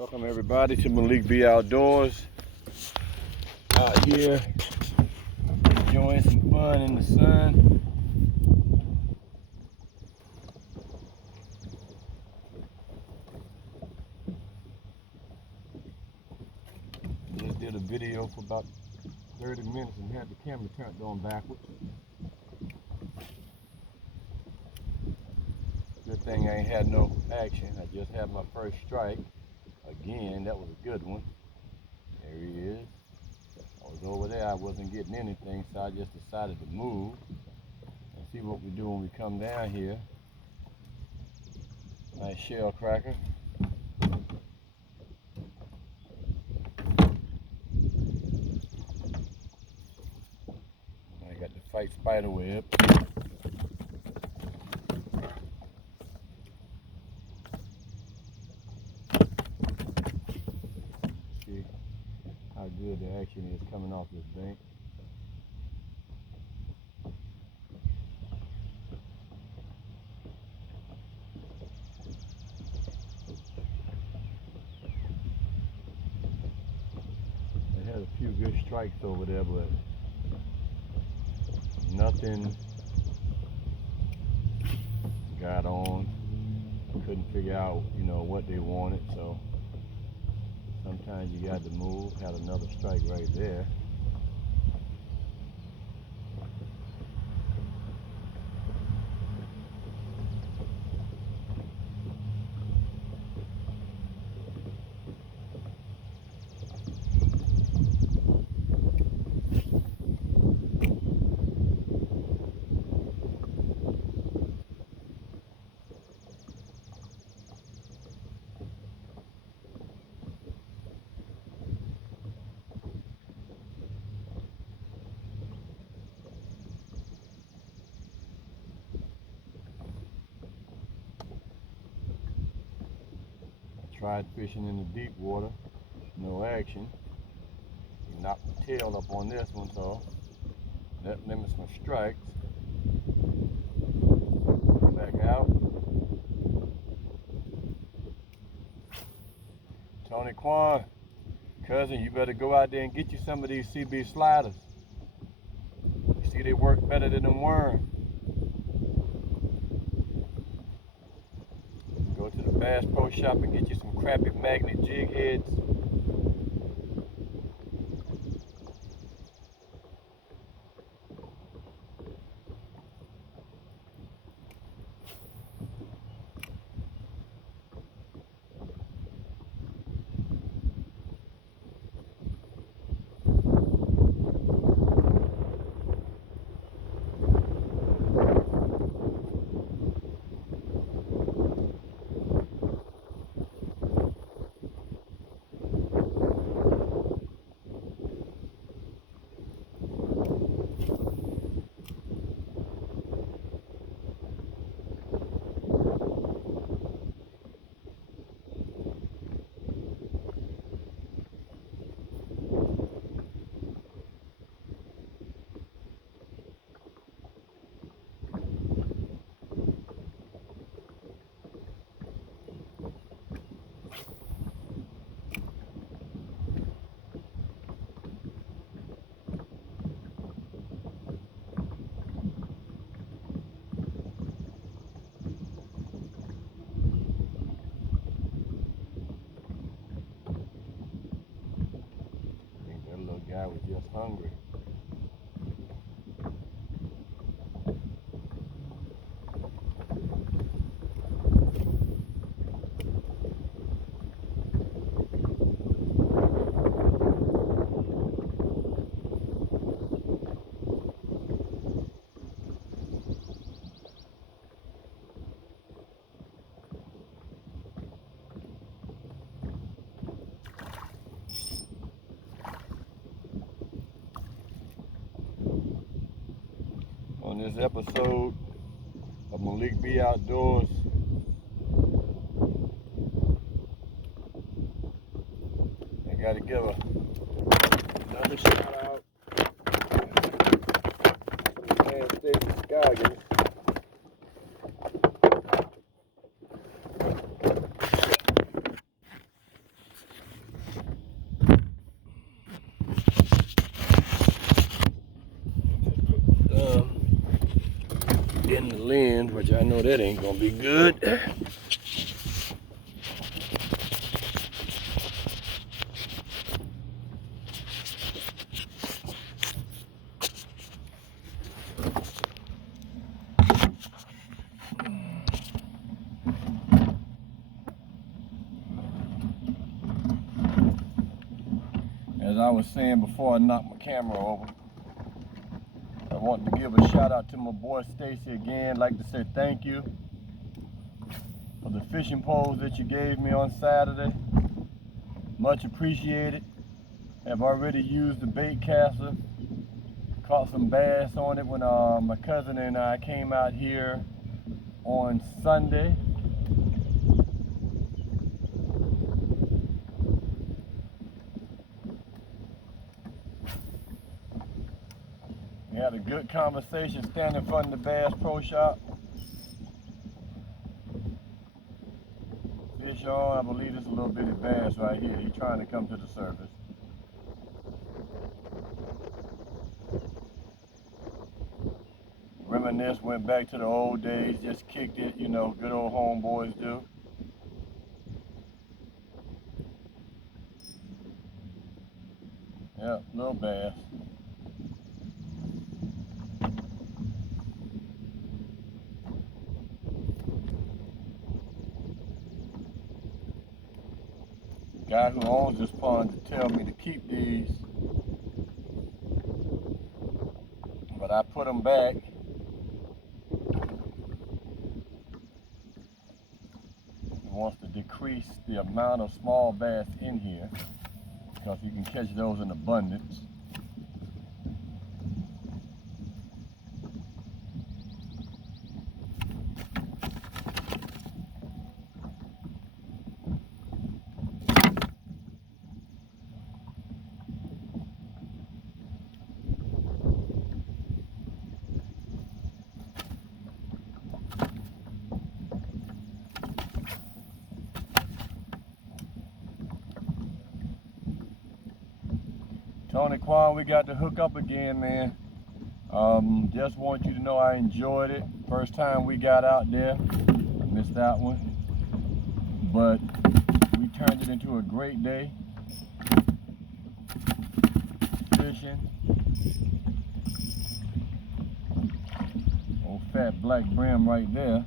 Welcome everybody to B.Outdoors. Out here enjoying some fun in the sun. Just did a video for about 30 minutes and had the camera turned on backwards. Good thing I ain't had no action. I just had my first strike. Again, that was a good one. There he is. I was over there, I wasn't getting anything, so I just decided to move and see what we do when we come down here. Nice shell cracker. I got the fight spider web. See how good the action is coming off this bank. I had a few good strikes over there, but nothing got on. Couldn't figure out, what they wanted, so sometimes you got to move. Had another strike right there. Tried fishing in the deep water, no action. He knocked the tail up on this one, so that limits my strikes. Back out. Tony Quan, cousin, you better go out there and get you some of these CB sliders. You see they work better than them worms. Go to the Bass Pro Shop and get you some crappy magnet jig heads. Guy was just hungry. On this episode of B.Outdoors, I gotta give another shout out to the United States of Scoggins. But I know that ain't gonna be good. As I was saying before I knocked my camera over, I want to give a shout out to my boy Stacy again. I'd like to say thank you for the fishing poles that you gave me on Saturday. Much appreciated. Have already used the bait caster. Caught some bass on it when my cousin and I came out here on Sunday. We had a good conversation standing in front of the Bass Pro Shop. Fish on, I believe it's a little bitty bass right here. He's trying to come to the surface. Reminisce, went back to the old days, just kicked it, you know, good old homeboys do. Yeah, little bass. The guy who owns this pond to tell me to keep these, but I put them back. He wants to decrease the amount of small bass in here because you can catch those in abundance. Tony Quan, we got to hook up again, man. Just want you to know I enjoyed it. First time we got out there, I missed that one. But we turned it into a great day. Fishing. Old fat black brim right there.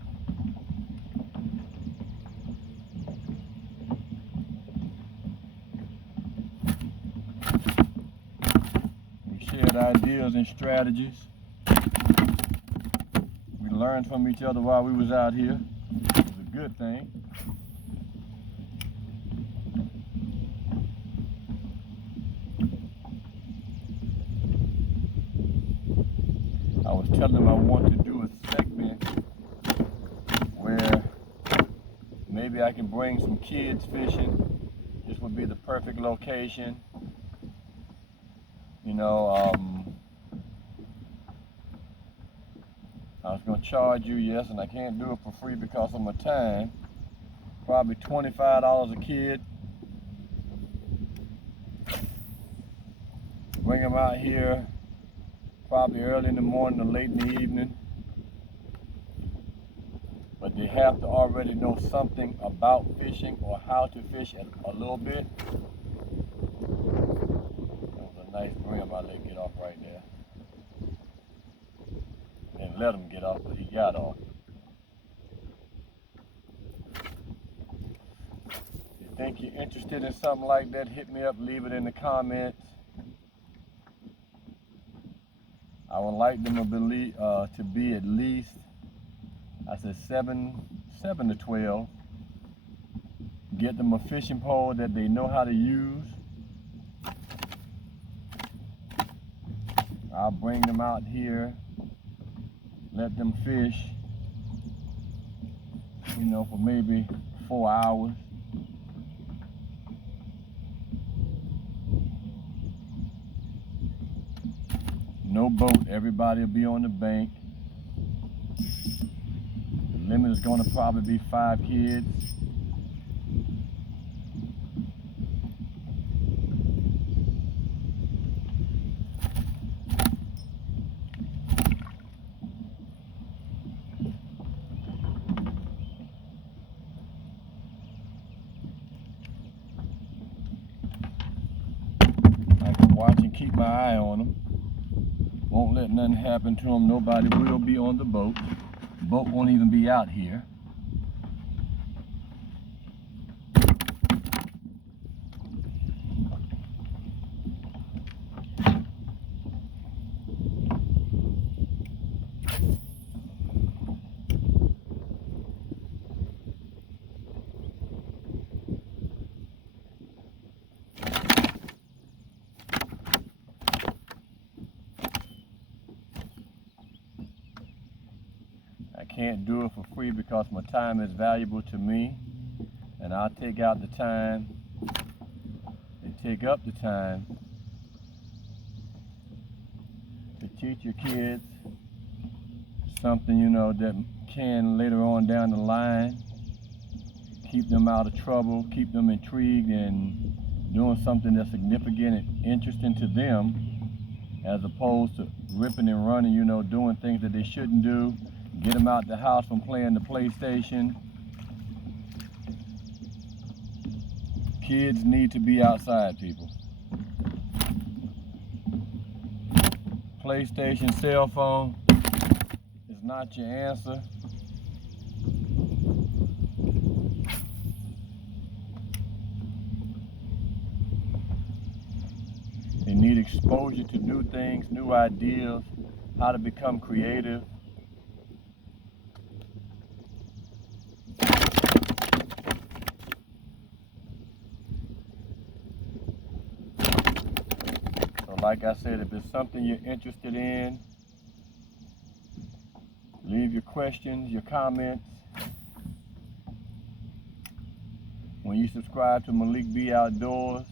Shared ideas and strategies. We learned from each other while we was out here. It was a good thing. I was telling him I want to do a segment where maybe I can bring some kids fishing. This would be the perfect location. You know, I was going to charge you, yes, and I can't do it for free because of my time. Probably $25 a kid. Bring them out here probably early in the morning or late in the evening. But they have to already know something about fishing or how to fish a little bit. Nice brim I let get off right there. Didn't let him get off, but he got off. If you think you're interested in something like that, hit me up, leave it in the comments. I would like them to be at least, I said 7 to 12. Get them a fishing pole that they know how to use. I'll bring them out here, let them fish, you know, for maybe 4 hours. No boat, everybody will be on the bank. The limit is going to probably be 5 kids. watch and keep my eye on them. Won't let nothing happen to them. Nobody will be on the boat. The boat won't even be out here. I can't do it for free because my time is valuable to me, and I'll take out the time and take up the time to teach your kids something, you know, that can later on down the line keep them out of trouble, keep them intrigued and doing something that's significant and interesting to them, as opposed to ripping and running, you know, doing things that they shouldn't do. Get them out the house from playing the PlayStation. Kids need to be outside, people. PlayStation, cell phone is not your answer. They need exposure to new things, new ideas, how to become creative. Like I said, if it's something you're interested in, leave your questions, your comments. When you subscribe to Malik B.Outdoors,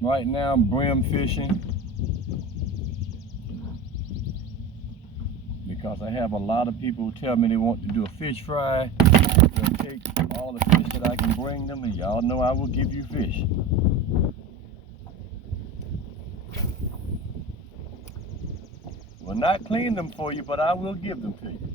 right now I'm brim fishing because I have a lot of people who tell me they want to do a fish fry. They'll take all the fish that I can bring them, and y'all know I will give you fish. Will not clean them for you, but I will give them to you.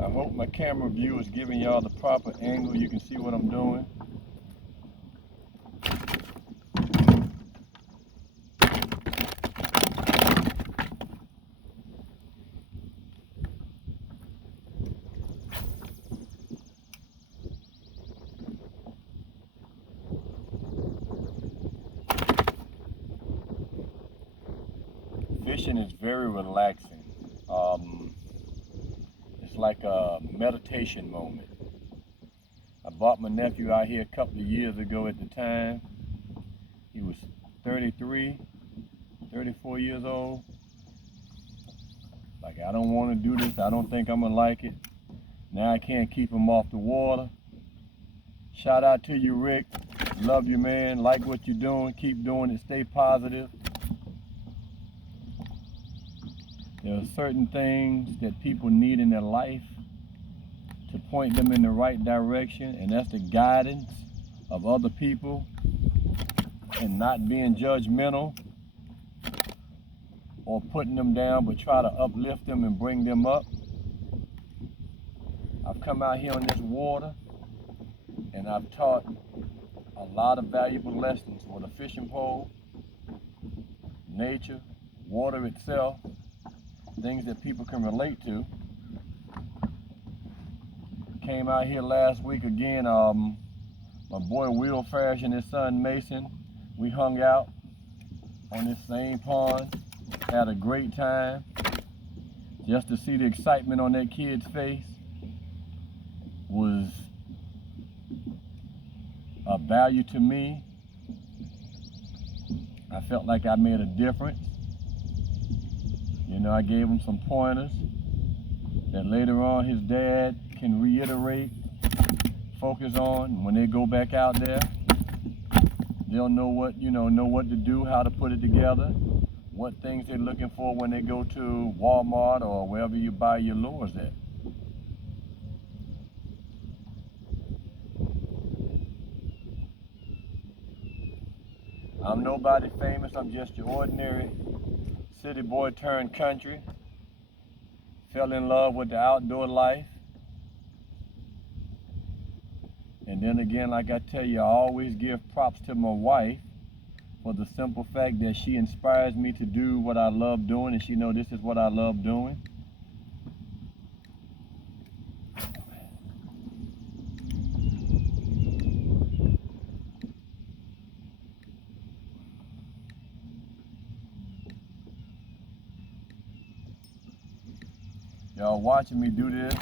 I hope my camera view is giving y'all the proper angle. You can see what I'm doing. Fishing is very relaxing. It's like a meditation moment. I brought my nephew out here a couple of years ago. At the time, he was 33, 34 years old. Like, I don't want to do this. I don't think I'm going to like it. Now I can't keep him off the water. Shout out to you, Rick. Love you, man. Like what you're doing. Keep doing it. Stay positive. There are certain things that people need in their life to point them in the right direction, and that's the guidance of other people and not being judgmental or putting them down, but try to uplift them and bring them up. I've come out here on this water and I've taught a lot of valuable lessons with a fishing pole, nature, water itself, things that people can relate to. Came out here last week again. My boy Will Farish and his son Mason, we hung out on this same pond, had a great time. Just to see the excitement on that kid's face was a value to me. I felt like I made a difference. You know, I gave him some pointers that later on his dad can reiterate, focus on when they go back out there. They'll know what, know what to do, how to put it together, what things they're looking for when they go to Walmart or wherever you buy your lures at. I'm nobody famous, I'm just your ordinary city boy turned country. Fell in love with the outdoor life. And then again, like I tell you, I always give props to my wife for the simple fact that she inspires me to do what I love doing, and she knows this is what I love doing. Y'all watching me do this.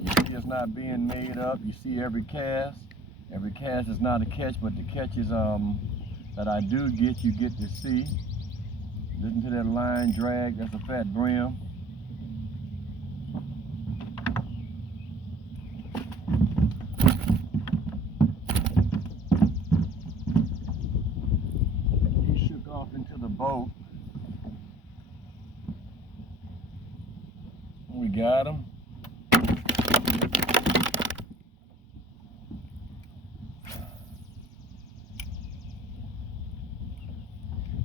You see it's not being made up. You see every cast. Every cast is not a catch, but the catches that I do get, you get to see. Listen to that line drag. That's a fat brim. He shook off into the boat. We got him.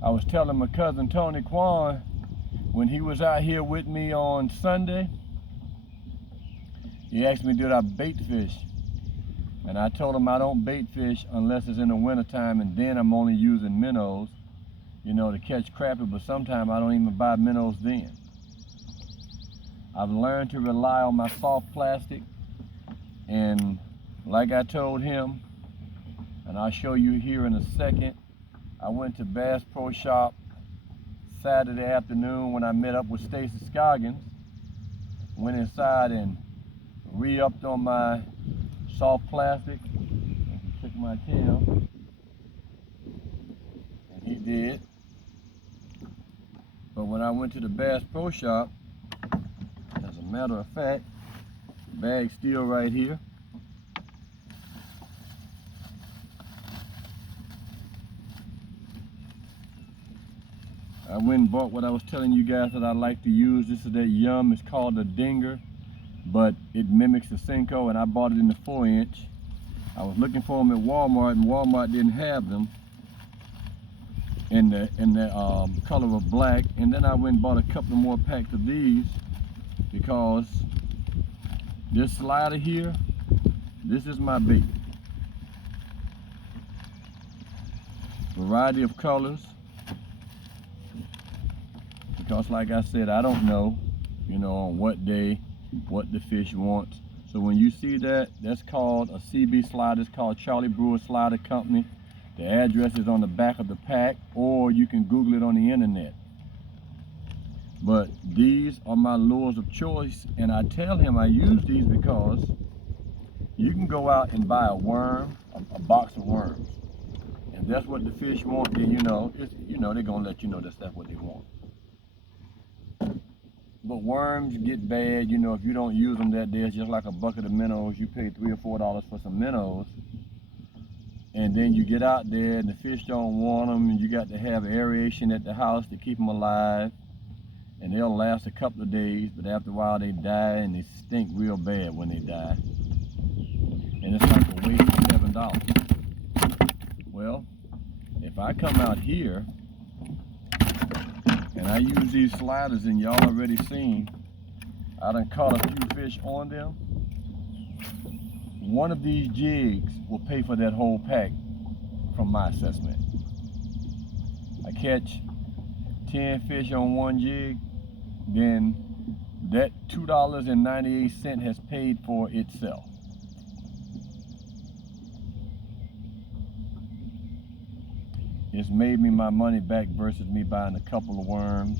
I was telling my cousin Tony Quan when he was out here with me on Sunday, he asked me, did I bait fish? And I told him I don't bait fish unless it's in the wintertime, and then I'm only using minnows, to catch crappie, but sometimes I don't even buy minnows then. I've learned to rely on my soft plastic, and like I told him, and I'll show you here in a second, I went to Bass Pro Shop Saturday afternoon when I met up with Stacy Scoggins, went inside and re-upped on my soft plastic, took my tail, and he did. But when I went to the Bass Pro Shop, as a matter of fact, the bag's still right here. I went and bought what I was telling you guys that I like to use. This is that Yum. It's called a Dinger, but it mimics the Senko, and I bought it in the 4-inch. I was looking for them at Walmart, and Walmart didn't have them in the color of black. And then I went and bought a couple more packs of these because this slider here, this is my bait. Variety of colors. Because like I said, I don't know, on what day, what the fish wants. So when you see that, that's called a CB slider. It's called Charlie Brewer Slider Company. The address is on the back of the pack, or you can Google it on the internet. But these are my lures of choice, and I tell him I use these because you can go out and buy a worm, a box of worms. And that's what the fish want, then they're gonna let you know that's what they want. But worms get bad, if you don't use them that day. It's just like a bucket of minnows. You pay $3 or $4 for some minnows, and then you get out there and the fish don't want them, and you got to have aeration at the house to keep them alive, and they'll last a couple of days, but after a while they die, and they stink real bad when they die, and it's like a waste of $7. Well, if I come out here and I use these sliders, and y'all already seen, I done caught a few fish on them. One of these jigs will pay for that whole pack from my assessment. I catch 10 fish on one jig, then that $2.98 has paid for itself. It's made me my money back versus me buying a couple of worms,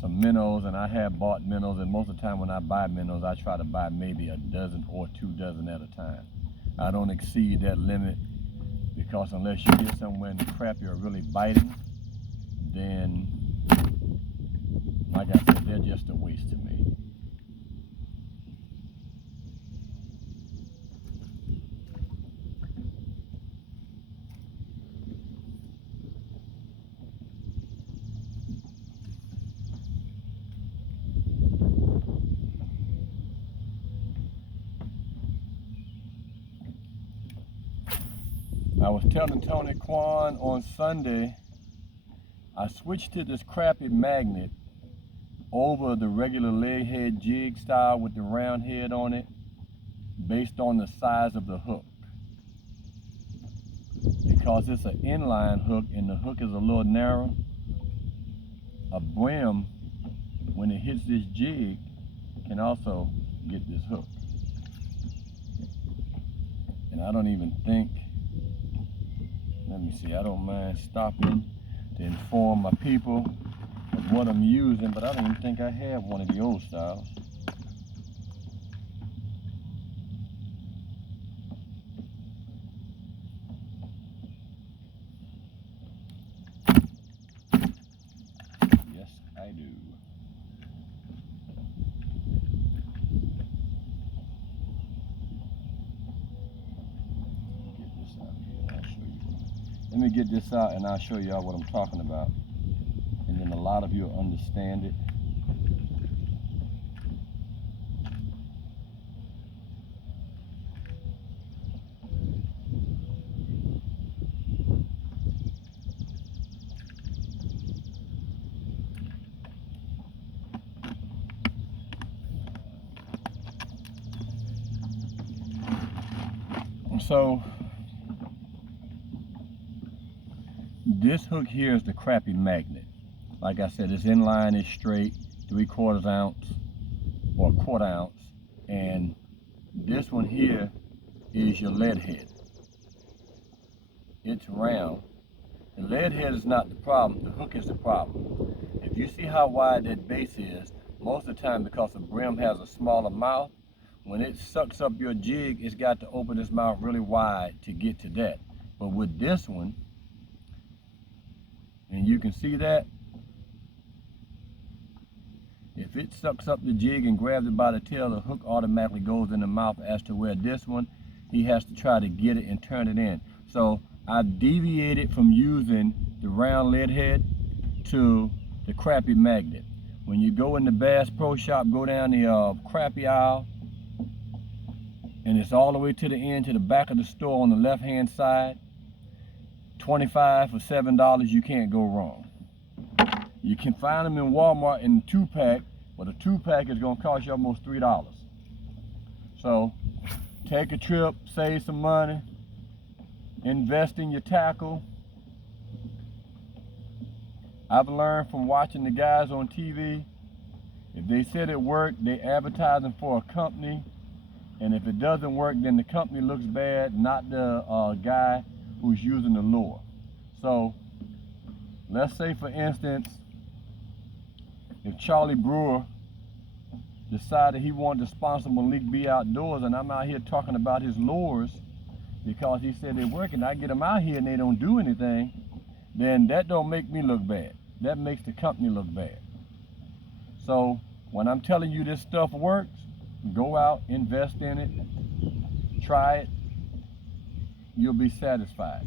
some minnows, and I have bought minnows, and most of the time when I buy minnows, I try to buy maybe a dozen or 2 dozen at a time. I don't exceed that limit because unless you get somewhere and the crappie are really biting, then, like I said, they're just a waste to me. I was telling Tony Kwan on Sunday, I switched to this crappie magnet over the regular leg head jig style with the round head on it based on the size of the hook. Because it's an inline hook and the hook is a little narrow, a brim, when it hits this jig, can also get this hook. And I don't even think, let me see, I don't mind stopping to inform my people of what I'm using, but I don't even think I have one of the old styles. Yes, I do. Get this out here and I'll show you. Let me get this out and I'll show y'all what I'm talking about. And then a lot of you will understand it. So this hook here is the crappie magnet. Like I said, it's inline, it's straight, 3/4 ounce or 1/4 ounce. And this one here is your lead head. It's round. The lead head is not the problem, the hook is the problem. If you see how wide that base is, most of the time because the brim has a smaller mouth, when it sucks up your jig, it's got to open its mouth really wide to get to that. But with this one, and you can see that, if it sucks up the jig and grabs it by the tail, the hook automatically goes in the mouth, as to where this one, he has to try to get it and turn it in. So I've deviated from using the round lead head to the crappie magnet. When you go in the Bass Pro Shop, go down the crappie aisle, and it's all the way to the end, to the back of the store on the left hand side. 25 for $7, you can't go wrong. You can find them in Walmart in 2-pack, but a 2-pack is going to cost you almost $3. So take a trip, save some money, invest in your tackle. I've learned from watching the guys on TV, if they said it worked, they advertising for a company, and if it doesn't work, then the company looks bad, not the guy who's using the lure. So let's say, for instance, if Charlie Brewer decided he wanted to sponsor Malik B.Outdoors, and I'm out here talking about his lures because he said they're working, I get them out here and they don't do anything, then that don't make me look bad. That makes the company look bad. So when I'm telling you this stuff works, go out, invest in it, try it, you'll be satisfied.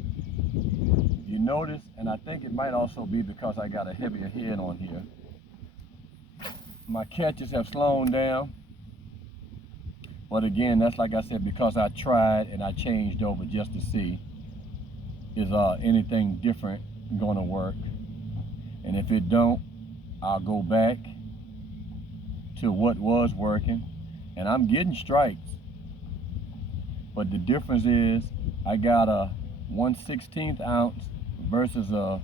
You notice, and I think it might also be because I got a heavier head on here, my catches have slowed down. But again, that's, like I said, because I tried and I changed over just to see, is anything different gonna work? And if it don't, I'll go back to what was working. And I'm getting strikes, but the difference is I got a 1/16 ounce versus a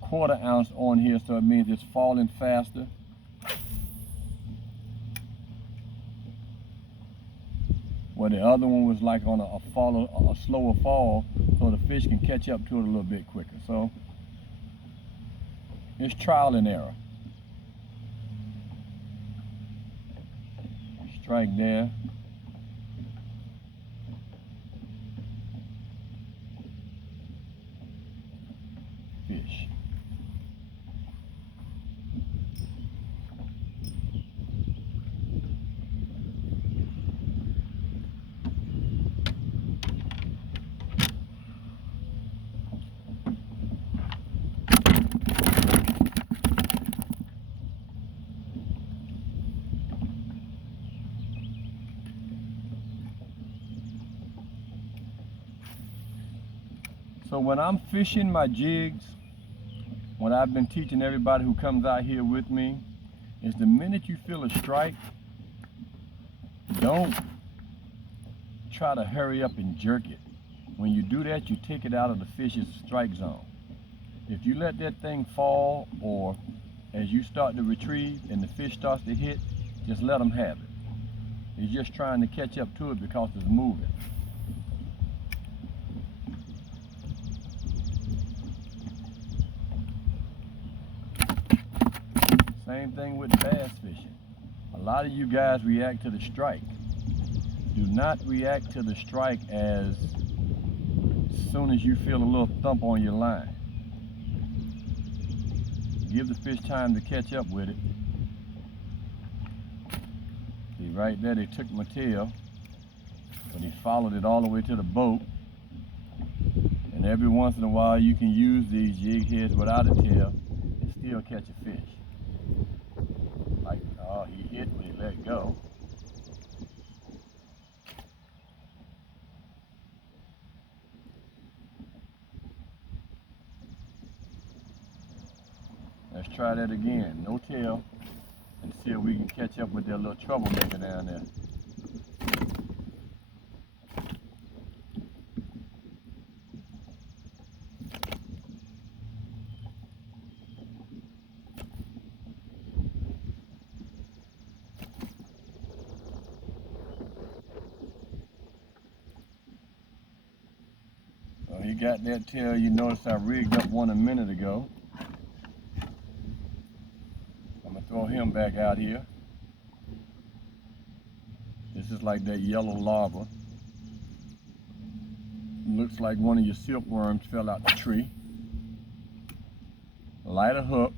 1/4 ounce on here, so it means it's falling faster. Where the other one was like on a slower fall, so the fish can catch up to it a little bit quicker. So it's trial and error. Strike there. So when I'm fishing my jigs, what I've been teaching everybody who comes out here with me is the minute you feel a strike, don't try to hurry up and jerk it. When you do that, you take it out of the fish's strike zone. If you let that thing fall, or as you start to retrieve and the fish starts to hit, just let them have it. He's just trying to catch up to it because it's moving. Same thing with bass fishing. A lot of you guys react to the strike. Do not react to the strike as soon as you feel a little thump on your line. Give the fish time to catch up with it. See, right there they took my tail, but he followed it all the way to the boat. And every once in a while you can use these jig heads without a tail and still catch a fish. Like, oh, he hit when he let go. Let's try that again. No tail. And see if we can catch up with that little troublemaker down there. So he got that tail. You notice I rigged up one a minute ago. I'm gonna throw him back out here. This is like that yellow lava. Looks like one of your silkworms fell out the tree. Light a hook.